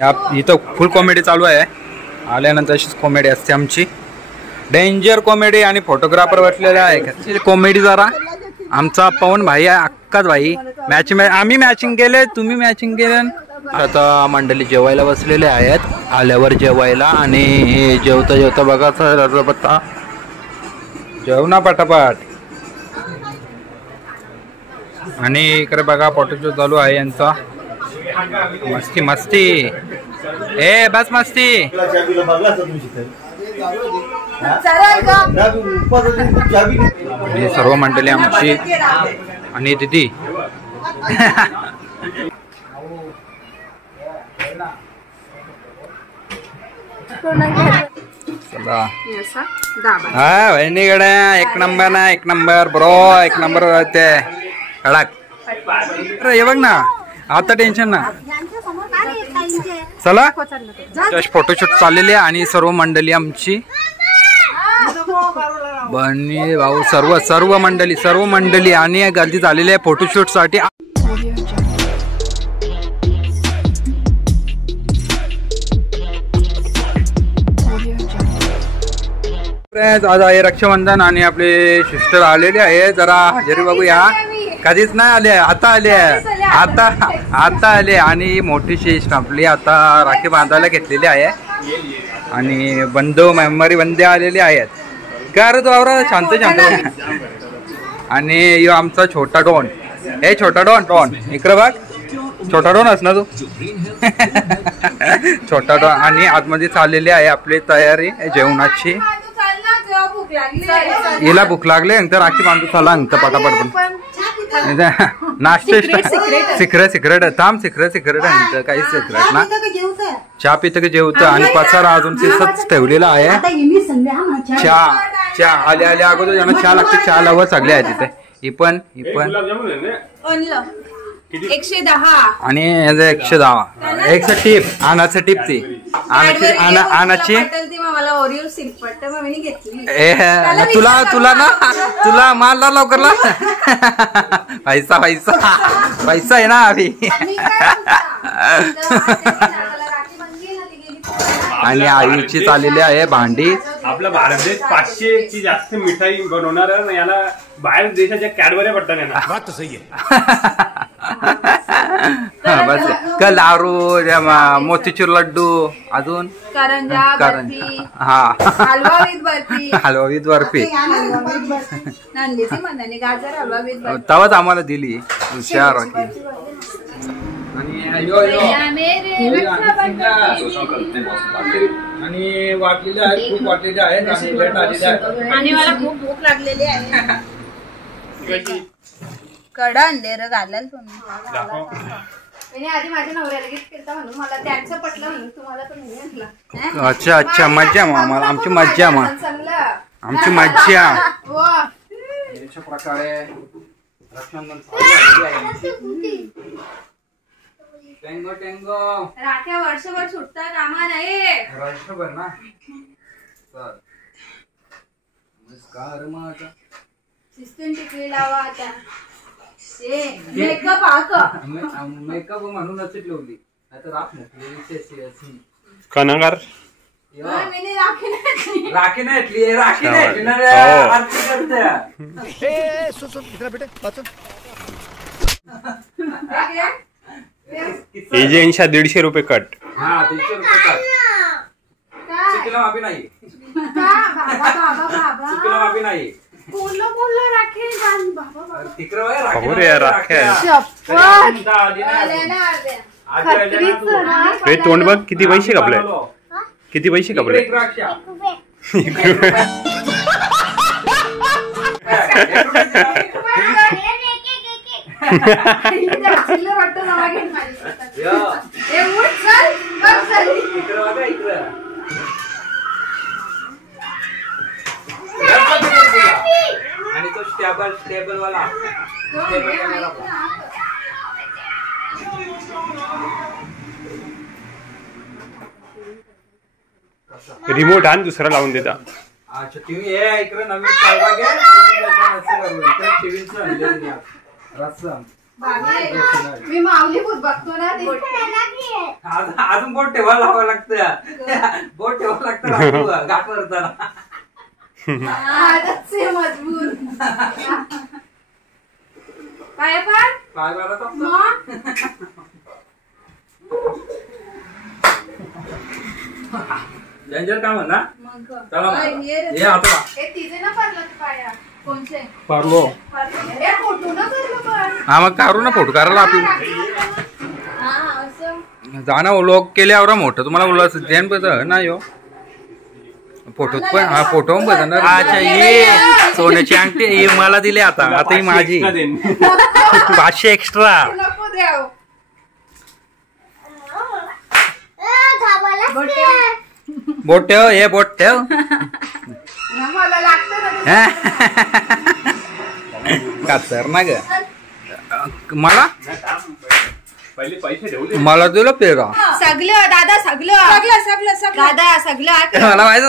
इथं फुल कॉमेडी चालू आहे. आल्यानंतर अशीच कॉमेडी असते आमची, डेंजर कॉमेडी. आणि फोटोग्राफर बसलेला आहे कॉमेडी जरा आमचा पवन भाई आहे, अक्काच भाई. आम्ही मॅचिंग केले, तुम्ही मॅचिंग केले. आता मंडळी जेवायला बसलेले आहेत, आल्यावर जेवायला. आणि जेवता जेवता बघा सर पत्ता जेवणा पटापट. आणि इकडे बघा फोटोशूट चालू आहे यांचा. मस्ती मस्ती ए बस मस्ती. सर्व मंडळी आमची आणि दीदी हा बहिणीकडे एक नंबर ना, एक नंबर ब्रो, एक नंबर ते कडक. अरे हे बघ ना, आता टेन्शन ना. चला फोटोशूट चाललेले आणि सर्व मंडळी आमची बहिणी भाऊ सर्व मंडळी आणि गर्दी झालेली आहे फोटोशूट साठी. आज आहे रक्षाबंधन आणि आपले सिस्टर आलेले आहे. जरा हजेरी बघूया. कधीच नाही आले, आता आले, आता आले. आणि मोठी शिस्ट आपली आता राखी बांधायला घेतलेली आहे. आणि बंधू मेंबरी बंदे आलेले आहेत. काय रे तो शांत शांत. आणि यो आमचा छोटा डॉन. हे छोटा डॉन इकडे बघ, छोटा डॉन असणार तू. छोटा डॉन. आणि आतमध्ये चाललेली आहे आपली तयारी जेवणाची. हिला भूक लागले नंतर राखी बांधू चला नंतर पटापट. पण नाश्ते सिक्रेट थांब, सिक्रेट आहे काही सिक्रेट ना. चहा पितं की जेवतं. आणि पसारा अजून तिथंच ठेवलेला आहे. चहा आल्या अगोदर ज्यांना चहा लागते, चहा लवर सगळे आहे तिथे. ही पण 110 आणि 110 एक टिप आणाचं टिप ती आणाची. तुला मारला लवकरला. पैसा आहे ना अभि. आणि आईची चाललेली आहे भांडी. आपला भारत देश 500 ची जास्त मिठाई बनवणार आहे. याला बाहेर देशाच्या कॅडबऱ्या पडतात यांना. बात सही आहे. बस का लाडू, मोतीचूर लड्डू, अजून करंजा, हा हलवा विथ बर्फी, तवाच आम्हाला दिली हुशार. आणि वाटलेले आहेत, खूप वाटलेले आहेत. आणि मला खूप भूक लागलेली आहे. कडा अंधेर घालाल तुम्ही. आधी माझ्या नवऱ्याला गिफ्ट केलं म्हणून मला त्यांचं पटलं म्हणून तुम्हाला पण म्हटलं. अच्छा मज्जा आम्हाला, आमची मज्जा आमची मज्जा. अशा प्रकारे राख्या वर्षभर सुटता कामा नाही. वर्षभर ना. नमस्कार माझा. सिस्टम टिकली लावा आता. मेकअप म्हणूनच ठेवली, आता राख मोकळी. कनागार राखी नाही एजंटच्या 150 रुपये कट. हा 150 रुपये कट. चुकीला माफी नाही. चुकीला माफी नाही. तोंड बघ किती पैसे कपले, किती पैसे कपले. आणि तो स्टेबल वाला रिमोट आण दुसरा लावून देता. अच्छा तुम्ही हे इकडे नवीन चालवा घ्या. इकडे टीव्हीचं रस्सा मी माऊली भूत बघतो ना. अजून बोट ठेवायला लावावं लागतं. बोट ठेवावं लागतं गाठ वरताना. मजबूत पाय पण पाय बरं डेंजर काम ना. चला हे आता तिचे ना पडलं पाया कोणचे पारलो. हे फोटो ना करलो पण. हा मग काढू ना फोटो काढायला आपण. हा असं जाणं लोक केल्यावर मोठं तुम्हाला बोलायचं ध्यान बघ ना यो फोटो पण. हा फोटो बघ ना. अच्छा ही सोन्याची अंगठी ही मला दिली आता. आता ही माझी 500 एक्स्ट्रा. नको द्याव. बोट ठेव. हे बोट ठेव. मला लागतं ना कातर ना ग मला. पहिले पैसे ठेवले मला दिलं पेरा. सगळं दादा सगळं दादा सगळं मला माहित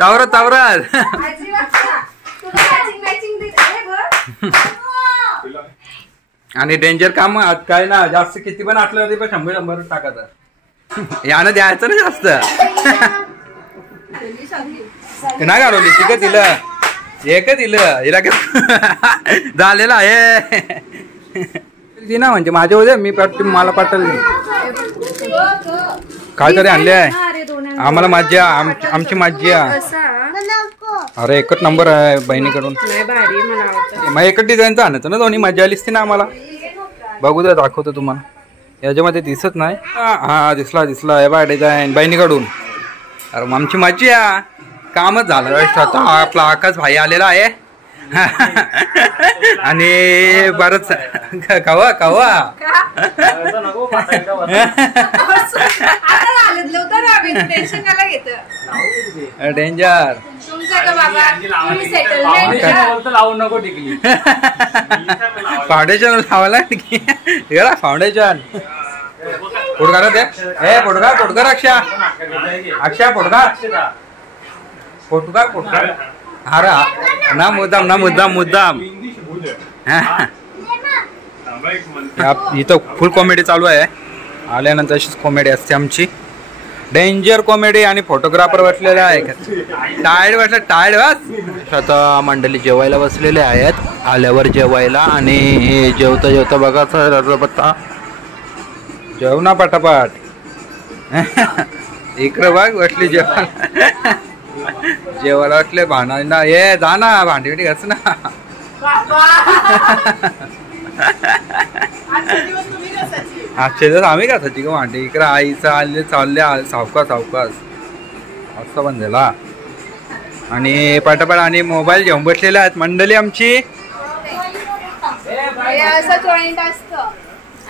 तावरत तावरत. आणि डेंजर काम आज काय ना जास्त किती पण आटलं तरी पण 100 टाकायचं. यानं द्यायचं ना जास्त. नाही घालवली ती का दिलं. हे का दिलं हिला झालेलं आहे ती ना. म्हणजे माझ्या होते मी मला पाठवली काहीतरी आणले आहे आम्हाला. मज्जा आमची मज्जा. अरे एकच नंबर आहे बहिणीकडून. मग एकच डिझाईनचा आणायचं ना दोन्ही. मजा आलीच ती ना आम्हाला. बघू द्या दाखवतो तुम्हाला. याच्यामध्ये दिसत नाही. हा दिसला दिसला. हे बाय डिझाईन बहिणीकडून. अरे आमची मज्जा कामच झालं. आता आपला आकाश भाई आलेला आहे आणि बरंच कवा कवा डेंजर. लावून नको टिकली. फाउंडेशन लावायला गेला. फाउंडेशन फोटोकार दे. हे फोटोकार फोटोकार अक्षा अक्षा फोटोकार फोटोकार फोटोकार. अरे ना मुद्दाम ना मुद्दाम मुद्दाम. इथं फुल कॉमेडी चालू आहे. आल्यानंतर अशीच कॉमेडी असते आमची. Danger comedy. आणि फोटोग्राफर बसलेले आहे. टायर्ड बसला टायर्ड बस. आता मंडळी जेवायला बसलेले आहेत. आल्यावर जेवायला. आणि जेवता जेवता बघा पत्ता जेव ना पटापट. इकडं बघ बसली जेवायला. जेवायला वाटले भांडा. ये जा ना भांडी बिंडी घास ना. आजचे दिवस आम्ही घासायची का भांडी. इकडे आईचं आले चालले सावकाश सावकाश असं पण झाला. आणि पटापट. आणि मोबाईल घेऊन बसलेले आहेत मंडळी आमची. असं जॉईंट असतं.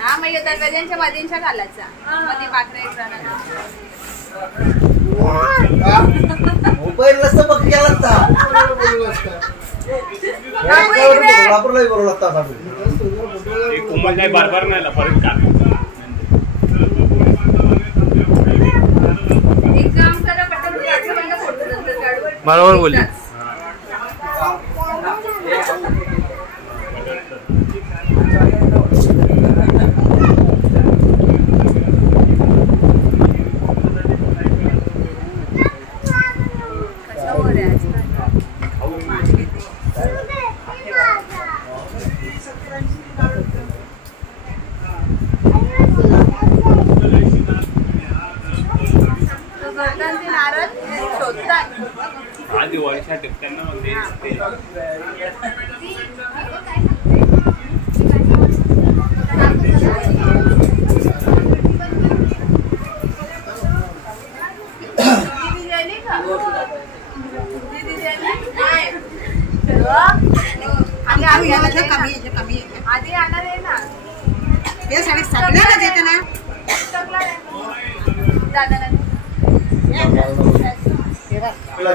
हा मग दरवाज्यांच्या मधींच्या घालायचा. मध्ये पाकळ्या मोबाईल नसतं बघ केला बार नाही परत का. बरोबर बोलली. आधी वर्षात त्यांना आधी आणणार आहे ना. या साडी सगळ्याला देते ना.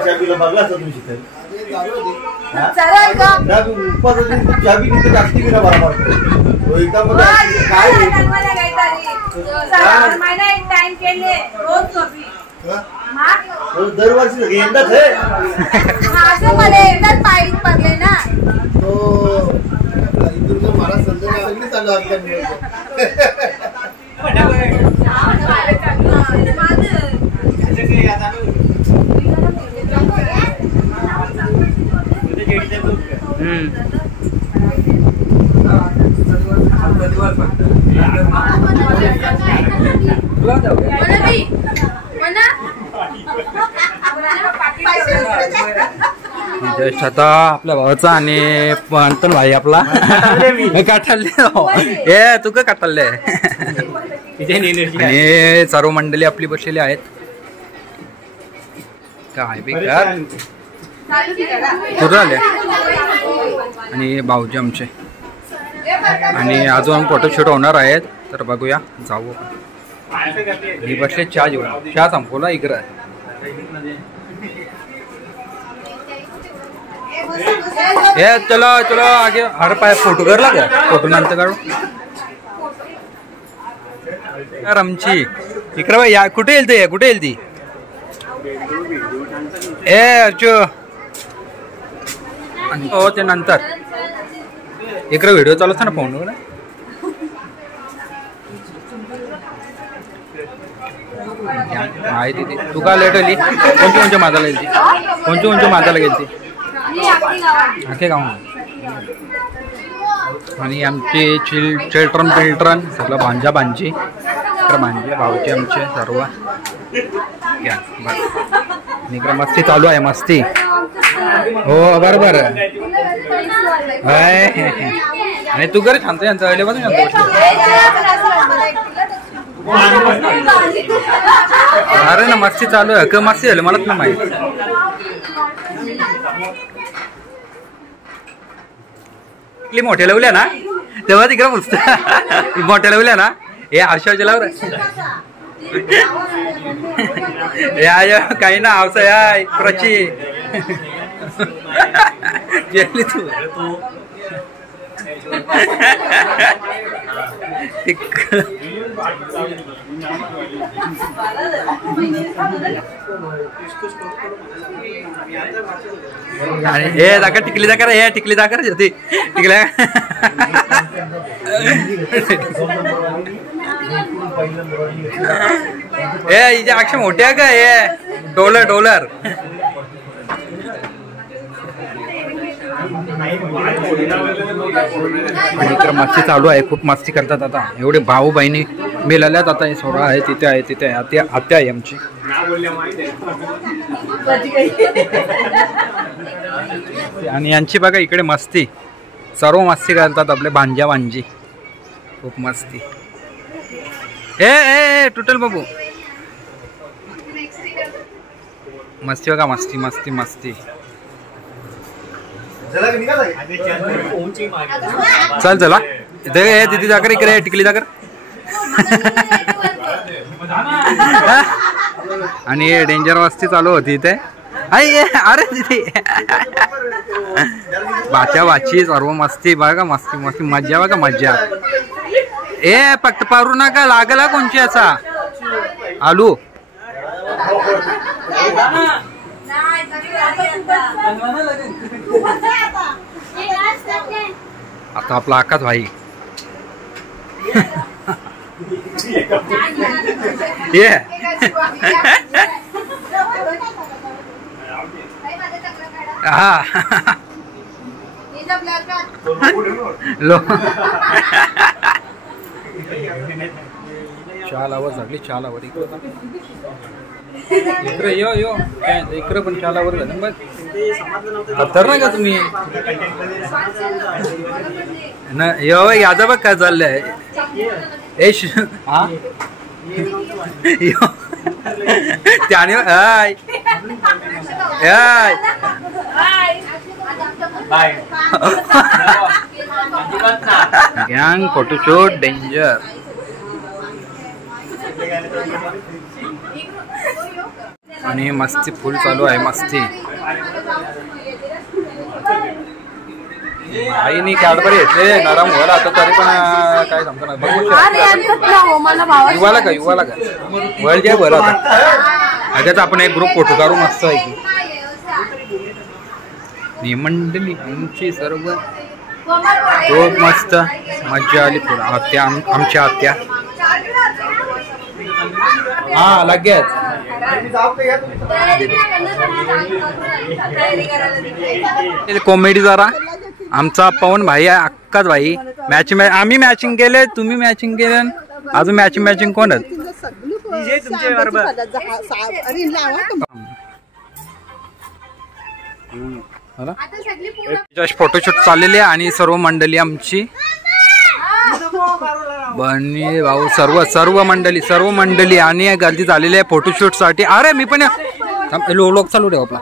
चाबीला बघला तुम्ही तिथे चाबी तिथे जास्ती बिना बरोबर काय दरवर्षी यंदाच आहे. माझं मला एकदाच पायीच पडले ना. जस्ट आता आपल्या भावाचा आणि अंतन भाई आपला काठाले ए तू का काठाले आणि सर्व मंडळी आपली बसलेली आहेत. काय बेकार कुठं आले आणि भाऊजी आमचे आणि अजून फोटोशूट होणार आहेत तर बघूया जाऊ. मी बसले चहा जेवण चहा संपवला इकडं. ए चलो चलो आगे हर पाय फोटो कर लागा फोटो नंतर काढू. आमची इकडे बाई या कुठे येईल ते कुठे येईल ती ए अर्चू हो ते नंतर इकडे व्हिडिओ चालू असता ना फोनवर. माहिती ती तू का लेट आली कोणती माझाला गेली कोणती माझाला गेली आखे गाव आणि आमचे चिल्ड्रन पिल्ड्रन सगळं भांजा भांजी इकडे भांजे भाऊचे आमचे सर्व इकडे मस्ती चालू आहे मस्ती. हो बरोबर आणि तू घरी शांत यांचं अहिलेपासून शांत अरे ना मस्ती चालू आहे क मस्ती झाली मलाच ना माहिती. मोठ्या लावल्या ना तेव्हा तिकडे पुसत मोठ्या लावल्या ना हे आशाच्या लावर या काही ना आवसा या प्रची जेवली तू आणि हे दाखर टिकली दाखर हे टिकली दाखर होती टिकल्या हे हिचे अक्षर मोठे आहे का हे डॉलर डॉलर आणि इकडे मस्ती चालू आहे खूप मस्ती करतात आता एवढे भाऊ बहिणी मिळाल्यात आता हे सोहळा आहे तिथे आहे तिथे आहे आत्या आहे आमची. आणि यांची बघा इकडे मस्ती सर्व मस्ती करतात आपले भांजा भांजी खूप मस्ती. ए टुटल बाबू मस्ती बघा मस्ती मस्ती मस्ती. चल चला इथे तिथे जाकर इकडे टिकली जाकर आणि डेंजर मस्ती चालू होती इथे. अरे तिथे बाच्या बाची सर्व मस्ती बघा मस्ती मस्ती मज्जा बघा मज्जा. ए फक्त पारू नका लागला कोणची असा आलू आता आपला आकाश भाई ये हा लो चाल आवाज लागली चाल आवर इकडे यो यो इकडे पण चाल आवर झालं बघ तर ना का तुम्ही ना यो याचा बघ काय चाललंय हा त्याने गँग फोटोशूट डेंजर. आणि मस्ती फुल चालू आहे मस्ती. आईनी कॅडबरी घेतले नरम व्हायला आता तरी पण काय समजा युवाला का युवाला का वळ घ्या बरं आता अगेच आपण एक ग्रुप फोटो काढू मस्त आहे की मंडळी आमची सर्व खूप मस्त मज्जा आली. पुढे आत्या आमच्या आत्या हा लगेच कॉमेडी जरा आमचा पवन भाई आहे अक्काच भाई आम्ही मॅचिंग केले तुम्ही मॅचिंग केले अजून मॅचिंग कोण आहेत फोटोशूट चाललेले आणि सर्व मंडळी आमची बनी भाऊ सर्व मंडळी आणि गर्दी झालेली आहे फोटोशूट साठी. अरे मी पण लोक चालू ठेव आपला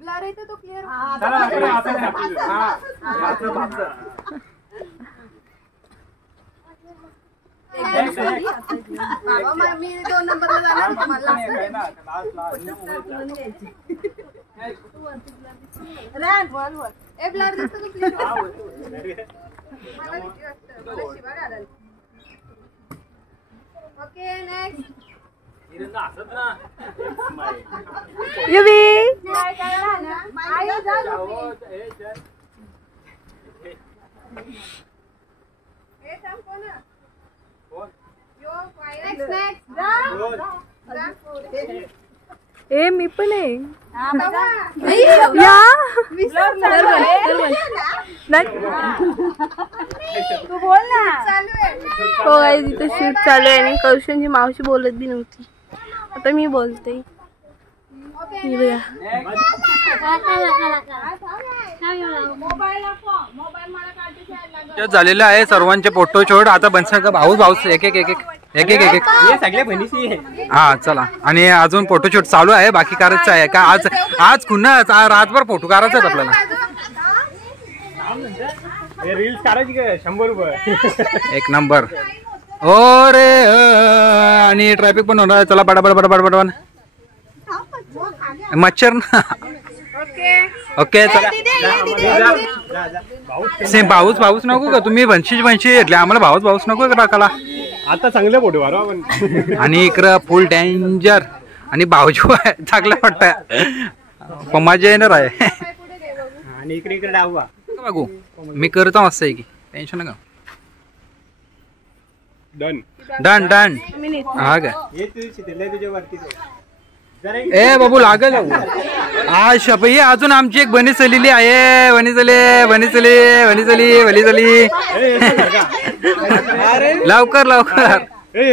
ब्लर आहे तो क्लिअर मी 2 नंबरला जाणार होतो मला ए ब्लर दिसतो तो क्लिअर मला भीती वाटतं मला शिवा घालाल. ओके नेक्स्ट ए मी पण आहे तू बोल ना. हो तिथे शूट चालू आहे आणि कौशलची मावशी बोलत बी नव्हती आता मी बोलते. झालेलं आहे सर्वांचे फोटोशूट. आता बनसा का भाऊस एक हा चला आणि अजून फोटोशूट चालू आहे बाकी करायचं आहे का आज पुन्हा रातभर फोटो काढायचा आहेत आपल्याला. रील्स काढायची काय 100 रुपये एक नंबर. ओ रे आणि ट्रॅफिक पण होणार. चला बडबड मच्छर ना. ओके चला सेम भाऊस नको का तुम्ही 25 घेतले आम्हाला भाऊस नको का टाकाला. आता चांगले फोटो मारू आपण. आणि इकडं फुल डेंजर आणि भाऊजी चांगलं वाटतं पण मजा येणार आहे. आणि इकडे डावा बघू मी करतो मस्त आहे की टेन्शन नका. डन हा का ए बाबू लागल हा शपई. अजून आमची एक बनी चलेली आहे बनी चली लवकर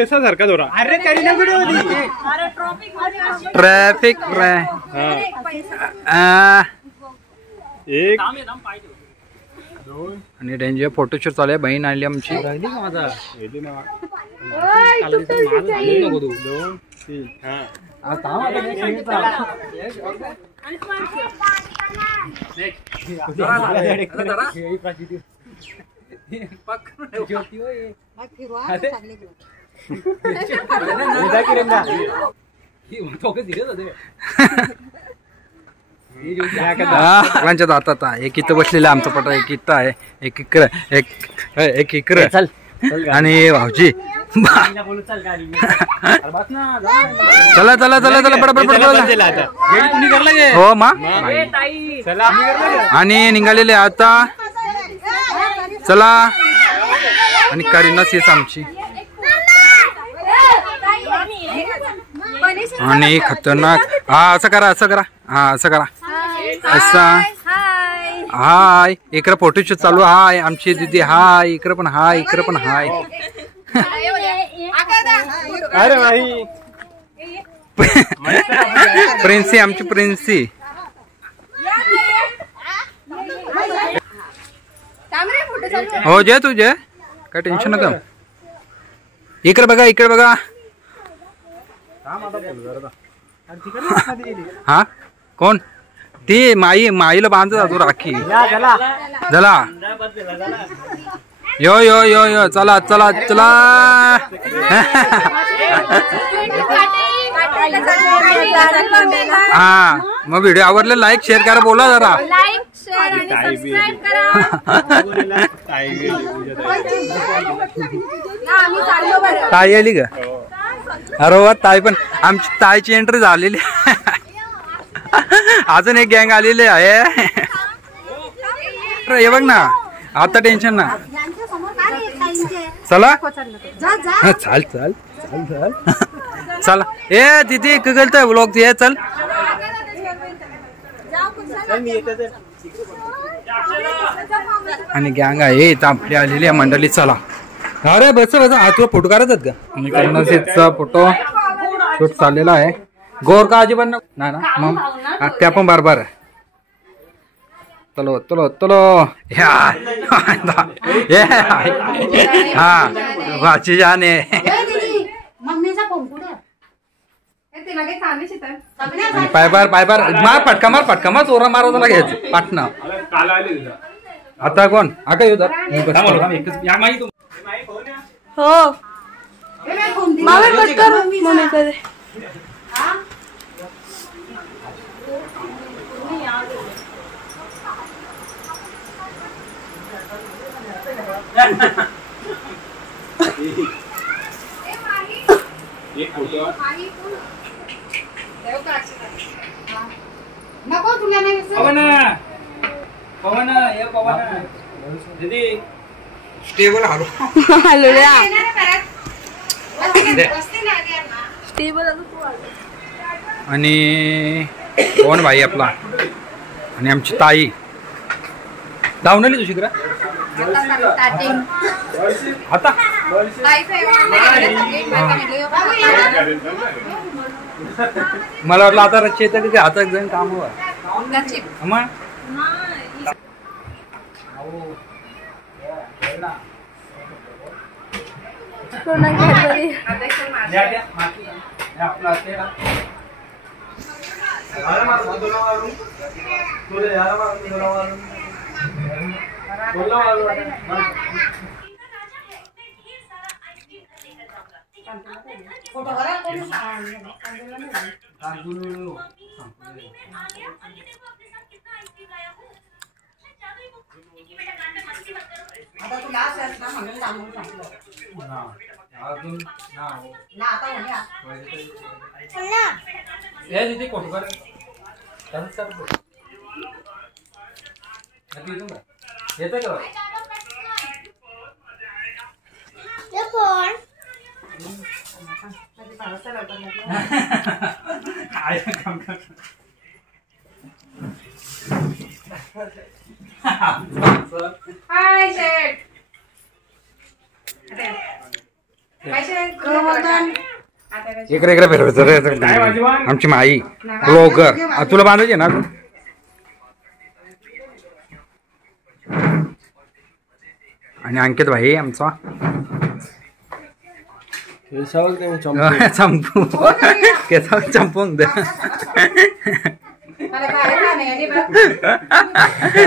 सारखा दोरा ट्रॅफिक एक आणि डेंजर फोटोशूट चालू आहे. बहीण आली आमची आता एक इथं बसलेला आमचा पटा एक इथं आहे एक इकडं आणि भाऊजी चला हो मा आणि निघालेले आता चला आणि करीना सीस आमची आणि खतरनाक. हा असं करा हा असं करा हाय. इकडे फोटोशूट चालू हाय आमची दीदी हाय इकडे पण हाय अरे भाई प्रिन्सी आमची प्रिन्सी. हो जे तुझे काय टेन्शन नका. इकडे बघा हा कोण ती माईला बांधत जातो राखी झाला. यो चला हा मग व्हिडिओ आवडले लाईक शेअर करा बोला जरा लाईक शेअर आणि सबस्क्राईब करा आम्ही चाललो बरं ताई आली का अरे वा ताई पण आमची ताईची एंट्री झालेली अजून एक गँग आलेली आहे हे बघ ना आता टेन्शन ना चला चाल चाल चाल चाल चला ए तिथे गलत ब्लॉग ये चल आणि गँग आहे इथं आपली आलेली आहे मंडळी चला अरे बस बस हा तुला फोटो काढतात का आणि कर्णसितचा फोटो शूट चाललेला आहे गोर का अजिबात ना ना मग त्या पण बरोबर आहे चलो चलो चलो हा वाची जाने मम्मीचा फोन कुठे पायबार मार पटका मार चोरा मारा घ्यायचं पाटणं काल आले आता कोण आता येऊ हो मामा कट कर मम्मी करे एक फोटो नको तुला नाही दीदी स्टेबल हालो हॅलो आणि कोण भाई आपला आणि आमची ताई जाऊन आली तुझी करा आता मला वाटलं आता रच्चे येतं की हातात जाऊन काम हवं आता तू लास्ट आहेस ना म्हणून सांगून सांगतो ना आता म्हणूया हाय शेट इकडे इकडे फिरवायचं आमची माई ब्लॉगर तुला बांधायची ना आणि अंकित भाई आमचा चंपू केसा चंपून द्या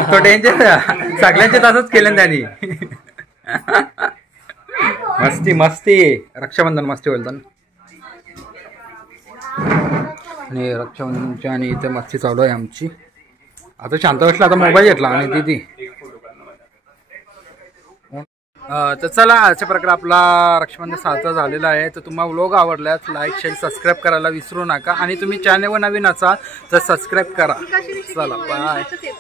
तो डेंजर सगळ्यांचे तसंच केलं त्यांनी मस्ती मस्ती रक्षाबंधन मस्ती होईल आणि रक्षाबंधनच्या आणि इथे मस्ती चालू आहे आमची आता शांत बसला आता मोबाईल घेतला आणि दिदी तर चला अशा प्रकारे आपला रक्षाबंधन साजरा झालेला आहे तर तुम्हाला व्लॉग आवडल्यास लाईक शेअर सबस्क्राईब करायला विसरू नका आणि तुम्ही चॅनलवर नवीन असाल तर सबस्क्राईब करा चला बाय